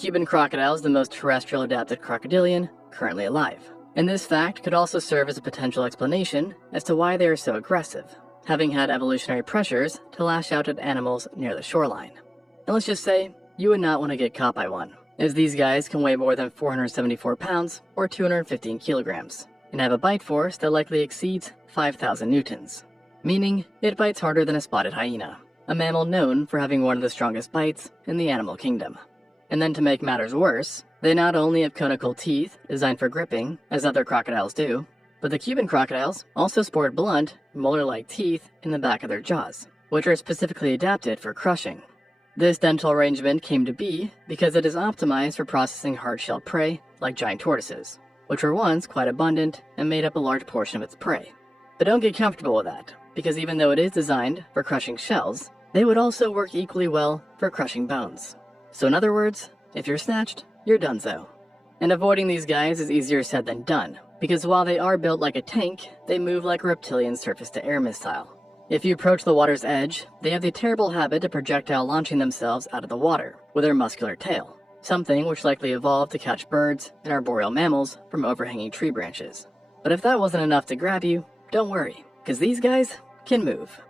Cuban crocodile is the most terrestrial adapted crocodilian currently alive. And this fact could also serve as a potential explanation as to why they are so aggressive, having had evolutionary pressures to lash out at animals near the shoreline. And let's just say, you would not want to get caught by one, as these guys can weigh more than 474 pounds or 215 kilograms, and have a bite force that likely exceeds 5,000 newtons, meaning it bites harder than a spotted hyena, a mammal known for having one of the strongest bites in the animal kingdom. And then to make matters worse, they not only have conical teeth designed for gripping, as other crocodiles do, but the Cuban crocodiles also sport blunt, molar-like teeth in the back of their jaws, which are specifically adapted for crushing. This dental arrangement came to be because it is optimized for processing hard-shelled prey like giant tortoises, which were once quite abundant and made up a large portion of its prey. But don't get comfortable with that, because even though it is designed for crushing shells, they would also work equally well for crushing bones. So in other words, if you're snatched, you're donezo. And avoiding these guys is easier said than done, because while they are built like a tank, they move like a reptilian surface-to-air missile. If you approach the water's edge, they have the terrible habit of projectile launching themselves out of the water with their muscular tail, something which likely evolved to catch birds and arboreal mammals from overhanging tree branches. But if that wasn't enough to grab you, don't worry, because these guys can move.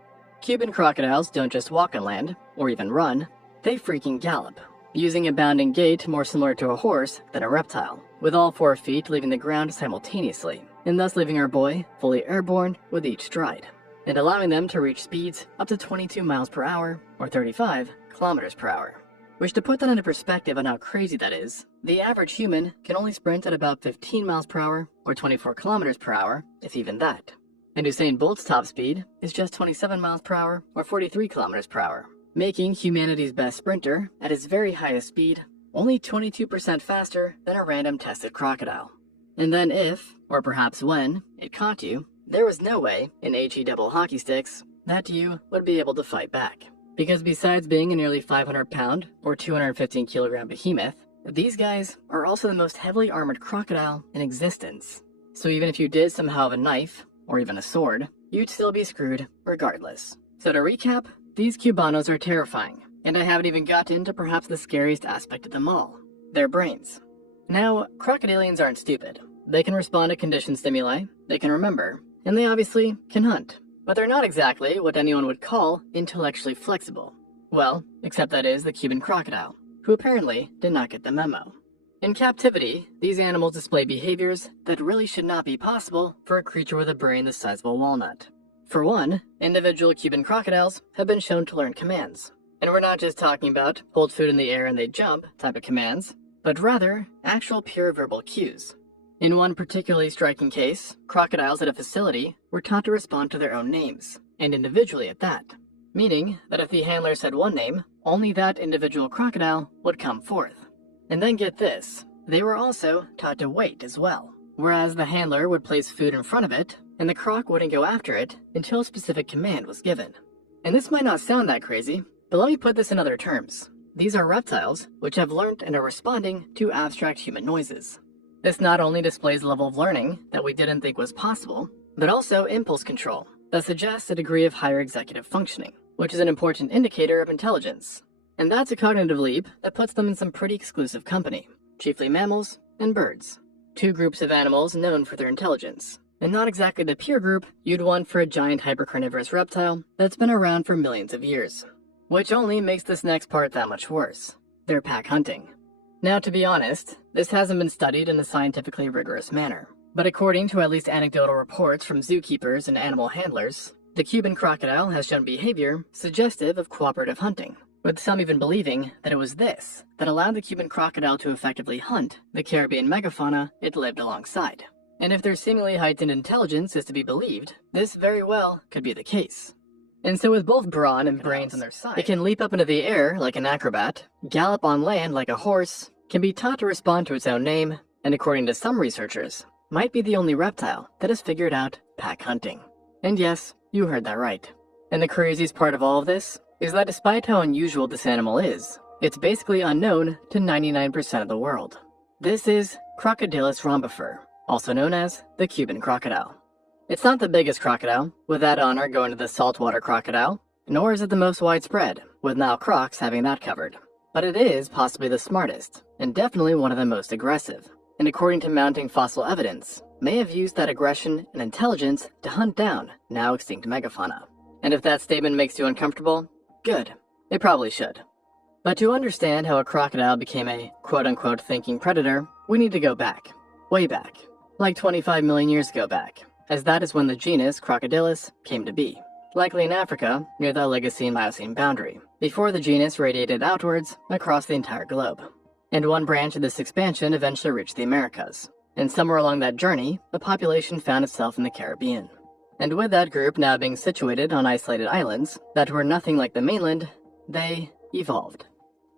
Cuban crocodiles don't just walk on land, or even run, they freaking gallop, using a bounding gait more similar to a horse than a reptile, with all 4 feet leaving the ground simultaneously, and thus leaving our boy fully airborne with each stride, and allowing them to reach speeds up to 22 miles per hour or 35 kilometers per hour. Which, to put that into perspective on how crazy that is, the average human can only sprint at about 15 miles per hour or 24 kilometers per hour, if even that. And Usain Bolt's top speed is just 27 miles per hour or 43 kilometers per hour, making humanity's best sprinter, at his very highest speed, only 22% faster than a random tested crocodile. And then if, or perhaps when, it caught you, there was no way, in HE double hockey sticks, that you would be able to fight back. Because besides being a nearly 500-pound or 215-kilogram behemoth, these guys are also the most heavily armored crocodile in existence. So even if you did somehow have a knife, or even a sword, you'd still be screwed regardless. So to recap, these Cubanos are terrifying, and I haven't even gotten to perhaps the scariest aspect of them all, their brains. Now, crocodilians aren't stupid. They can respond to conditioned stimuli, they can remember, and they obviously can hunt. But they're not exactly what anyone would call intellectually flexible. Well, except that is the Cuban crocodile, who apparently did not get the memo. In captivity, these animals display behaviors that really should not be possible for a creature with a brain the size of a walnut. For one, individual Cuban crocodiles have been shown to learn commands. And we're not just talking about hold food in the air and they jump type of commands, but rather actual pure verbal cues. In one particularly striking case, crocodiles at a facility were taught to respond to their own names, and individually at that. Meaning that if the handler said one name, only that individual crocodile would come forth. And then get this, they were also taught to wait as well, whereas the handler would place food in front of it, and the croc wouldn't go after it until a specific command was given. And this might not sound that crazy, but let me put this in other terms. These are reptiles which have learned and are responding to abstract human noises. This not only displays a level of learning that we didn't think was possible, but also impulse control that suggests a degree of higher executive functioning, which is an important indicator of intelligence. And that's a cognitive leap that puts them in some pretty exclusive company, chiefly mammals and birds. 2 groups of animals known for their intelligence, and not exactly the peer group you'd want for a giant hypercarnivorous reptile that's been around for millions of years. Which only makes this next part that much worse. They're pack hunting. Now, to be honest, this hasn't been studied in a scientifically rigorous manner. But according to at least anecdotal reports from zookeepers and animal handlers, the Cuban crocodile has shown behavior suggestive of cooperative hunting, with some even believing that it was this that allowed the Cuban crocodile to effectively hunt the Caribbean megafauna it lived alongside. And if their seemingly heightened intelligence is to be believed, this very well could be the case. And so with both brawn and brains on their side, it can leap up into the air like an acrobat, gallop on land like a horse, can be taught to respond to its own name, and according to some researchers, might be the only reptile that has figured out pack hunting. And yes, you heard that right. And the craziest part of all of this is that despite how unusual this animal is, it's basically unknown to 99% of the world. This is Crocodilus rhombifer, also known as the Cuban crocodile. It's not the biggest crocodile, with that honor going to the saltwater crocodile, nor is it the most widespread, with Nile crocs having that covered. But it is possibly the smartest, and definitely one of the most aggressive, and according to mounting fossil evidence, may have used that aggression and intelligence to hunt down now extinct megafauna. And if that statement makes you uncomfortable, good, it probably should. But to understand how a crocodile became a quote-unquote thinking predator, we need to go back, way back, like 25 million years ago back, as that is when the genus Crocodilus came to be, likely in Africa near the Oligocene-Miocene boundary, before the genus radiated outwards across the entire globe. And one branch of this expansion eventually reached the Americas, and somewhere along that journey, the population found itself in the Caribbean. And with that group now being situated on isolated islands that were nothing like the mainland, they evolved.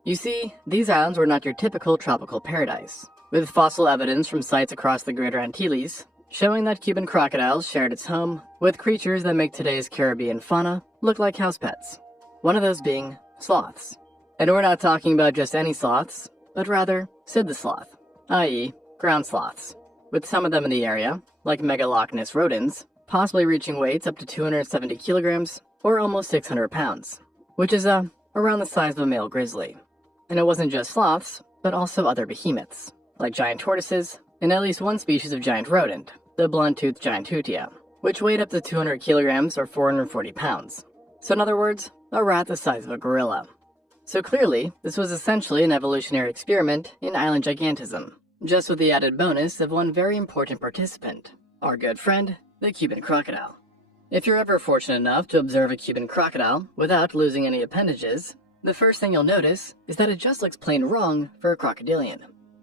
You see, these islands were not your typical tropical paradise, with fossil evidence from sites across the Greater Antilles showing that Cuban crocodiles shared its home with creatures that make today's Caribbean fauna look like house pets, one of those being sloths. And we're not talking about just any sloths, but rather Sid the sloth, i.e. ground sloths, with some of them in the area, like megalochnous rodents, possibly reaching weights up to 270 kilograms or almost 600 pounds, which is around the size of a male grizzly. And it wasn't just sloths, but also other behemoths, like giant tortoises, and at least one species of giant rodent, the blunt-toothed giant tutia, which weighed up to 200 kilograms or 440 pounds. So in other words, a rat the size of a gorilla. So clearly, this was essentially an evolutionary experiment in island gigantism, just with the added bonus of one very important participant, our good friend, the Cuban crocodile. If you're ever fortunate enough to observe a Cuban crocodile without losing any appendages, the first thing you'll notice is that it just looks plain wrong for a crocodilian.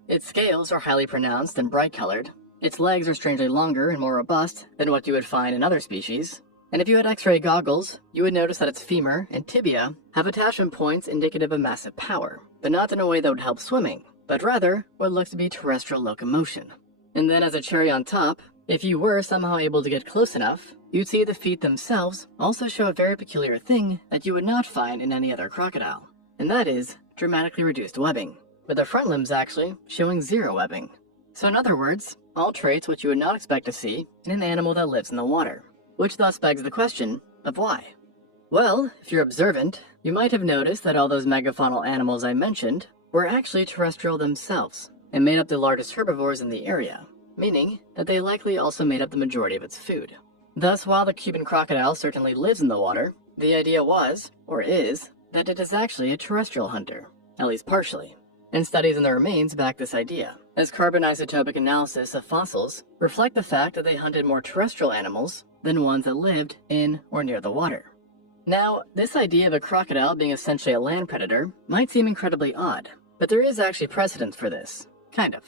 Its scales are highly pronounced and bright-colored, its legs are strangely longer and more robust than what you would find in other species, and if you had X-ray goggles, you would notice that its femur and tibia have attachment points indicative of massive power, but not in a way that would help swimming, but rather what looks to be terrestrial locomotion. And then as a cherry on top, if you were somehow able to get close enough, you'd see the feet themselves also show a very peculiar thing that you would not find in any other crocodile, and that is dramatically reduced webbing, with the front limbs actually showing zero webbing. So in other words, all traits which you would not expect to see in an animal that lives in the water, which thus begs the question of why. Well, if you're observant, you might have noticed that all those megafaunal animals I mentioned were actually terrestrial themselves, and made up the largest herbivores in the area, meaning that they likely also made up the majority of its food. Thus, while the Cuban crocodile certainly lives in the water, the idea was, or is, that it is actually a terrestrial hunter, at least partially. And studies in the remains back this idea, as carbon isotopic analysis of fossils reflect the fact that they hunted more terrestrial animals than ones that lived in or near the water. Now, this idea of a crocodile being essentially a land predator might seem incredibly odd, but there is actually precedent for this, kind of.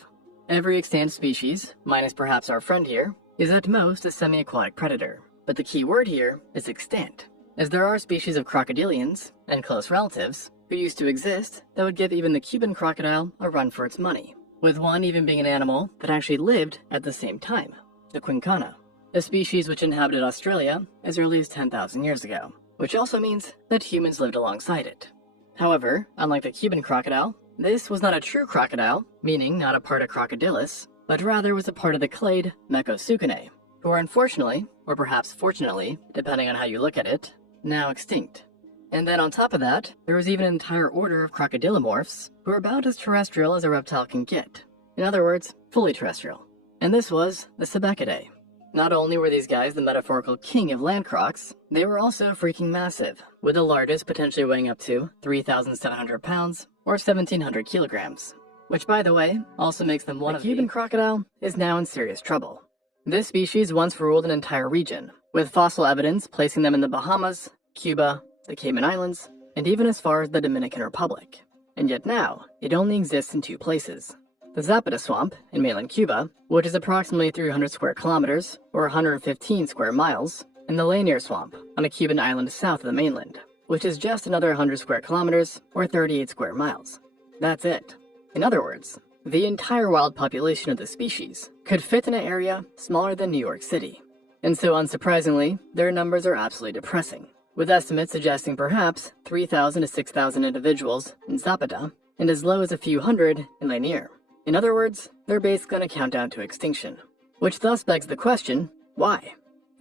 Every extant species, minus perhaps our friend here, is at most a semi-aquatic predator, but the key word here is extant, as there are species of crocodilians, and close relatives, who used to exist that would give even the Cuban crocodile a run for its money, with one even being an animal that actually lived at the same time, the quincana, a species which inhabited Australia as early as 10,000 years ago, which also means that humans lived alongside it. However, unlike the Cuban crocodile, this was not a true crocodile, meaning not a part of Crocodilus, but rather was a part of the clade Mecosuchinae, who are unfortunately, or perhaps fortunately, depending on how you look at it, now extinct. And then on top of that, there was even an entire order of crocodilomorphs who are about as terrestrial as a reptile can get. In other words, fully terrestrial. And this was the Sebecidae. Not only were these guys the metaphorical king of land crocs, they were also freaking massive, with the largest potentially weighing up to 3,700 pounds or 1,700 kilograms. Which, by the way, also makes them one of the Cuban crocodile is now in serious trouble. This species once ruled an entire region, with fossil evidence placing them in the Bahamas, Cuba, the Cayman Islands, and even as far as the Dominican Republic. And yet now, it only exists in two places. The Zapata Swamp in mainland Cuba, which is approximately 300 square kilometers, or 115 square miles, and the Lanier Swamp on a Cuban island south of the mainland, which is just another 100 square kilometers, or 38 square miles. That's it. In other words, the entire wild population of the species could fit in an area smaller than New York City. And so unsurprisingly, their numbers are absolutely depressing, with estimates suggesting perhaps 3,000 to 6,000 individuals in Zapata and as low as a few hundred in Lanier. In other words, they're basically going to count down to extinction. Which thus begs the question, why?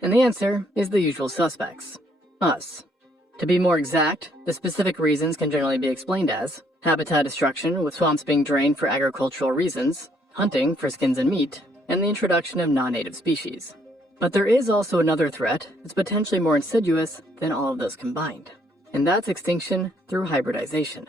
And the answer is the usual suspects. Us. To be more exact, the specific reasons can generally be explained as habitat destruction with swamps being drained for agricultural reasons, hunting for skins and meat, and the introduction of non-native species. But there is also another threat that's potentially more insidious than all of those combined, and that's extinction through hybridization.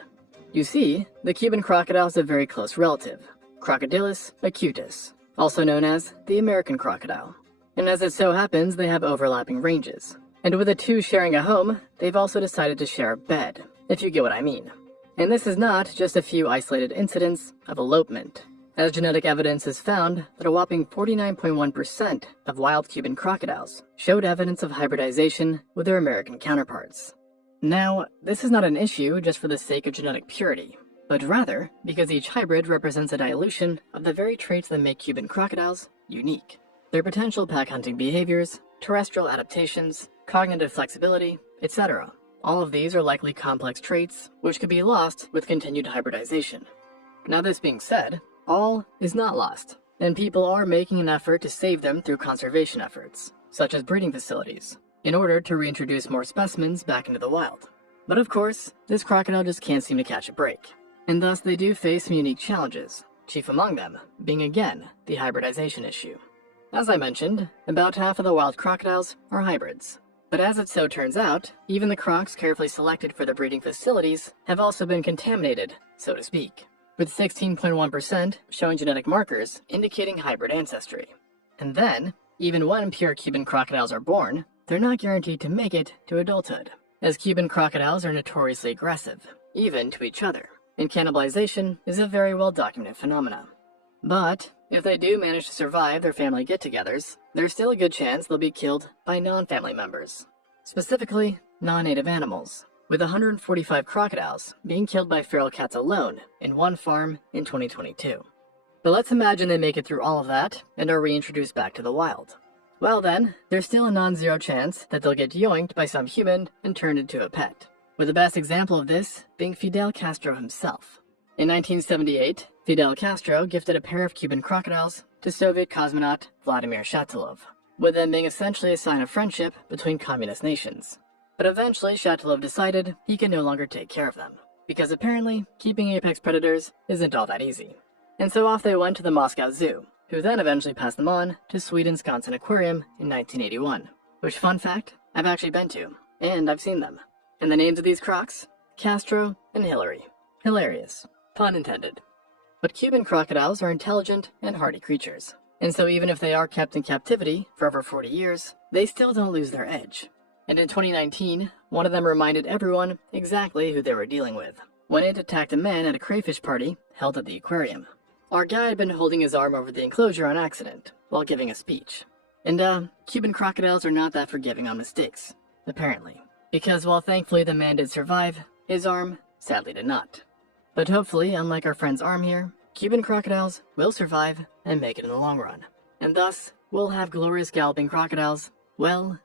You see, the Cuban crocodile is a very close relative, Crocodilus acutus, also known as the American crocodile. And as it so happens, they have overlapping ranges. And with the two sharing a home, they've also decided to share a bed, if you get what I mean. And this is not just a few isolated incidents of elopement, as genetic evidence has found that a whopping 49.1% of wild Cuban crocodiles showed evidence of hybridization with their American counterparts. Now, this is not an issue just for the sake of genetic purity, but rather because each hybrid represents a dilution of the very traits that make Cuban crocodiles unique. Their potential pack hunting behaviors, terrestrial adaptations, cognitive flexibility, etc. All of these are likely complex traits which could be lost with continued hybridization. Now, this being said, all is not lost, and people are making an effort to save them through conservation efforts, such as breeding facilities, in order to reintroduce more specimens back into the wild. But of course, this crocodile just can't seem to catch a break, and thus they do face some unique challenges, chief among them being again the hybridization issue. As I mentioned, about half of the wild crocodiles are hybrids. But as it so turns out, even the crocs carefully selected for the breeding facilities have also been contaminated, so to speak, with 16.1% showing genetic markers indicating hybrid ancestry. And then, even when pure Cuban crocodiles are born, they're not guaranteed to make it to adulthood, as Cuban crocodiles are notoriously aggressive, even to each other, and cannibalization is a very well-documented phenomenon. But if they do manage to survive their family get-togethers, there's still a good chance they'll be killed by non-family members, specifically non-native animals, with 145 crocodiles being killed by feral cats alone in one farm in 2022. But let's imagine they make it through all of that and are reintroduced back to the wild. Well then, there's still a non-zero chance that they'll get yoinked by some human and turned into a pet, with the best example of this being Fidel Castro himself. In 1978, Fidel Castro gifted a pair of Cuban crocodiles to Soviet cosmonaut Vladimir Shatilov, with them being essentially a sign of friendship between communist nations. But eventually Shatilov decided he could no longer take care of them, because apparently keeping apex predators isn't all that easy. And so off they went to the Moscow Zoo, who then eventually passed them on to Sweden's Skansen Aquarium in 1981, which, fun fact, I've actually been to, and I've seen them. And the names of these crocs? Castro and Hillary. Hilarious. Pun intended. But Cuban crocodiles are intelligent and hardy creatures, and so even if they are kept in captivity for over 40 years, they still don't lose their edge. And in 2019, one of them reminded everyone exactly who they were dealing with, when it attacked a man at a crayfish party held at the aquarium. Our guy had been holding his arm over the enclosure on accident, while giving a speech. And Cuban crocodiles are not that forgiving on mistakes, apparently. Because while thankfully the man did survive, his arm sadly did not. But hopefully, unlike our friend's arm here, Cuban crocodiles will survive and make it in the long run. And thus, we'll have glorious galloping crocodiles well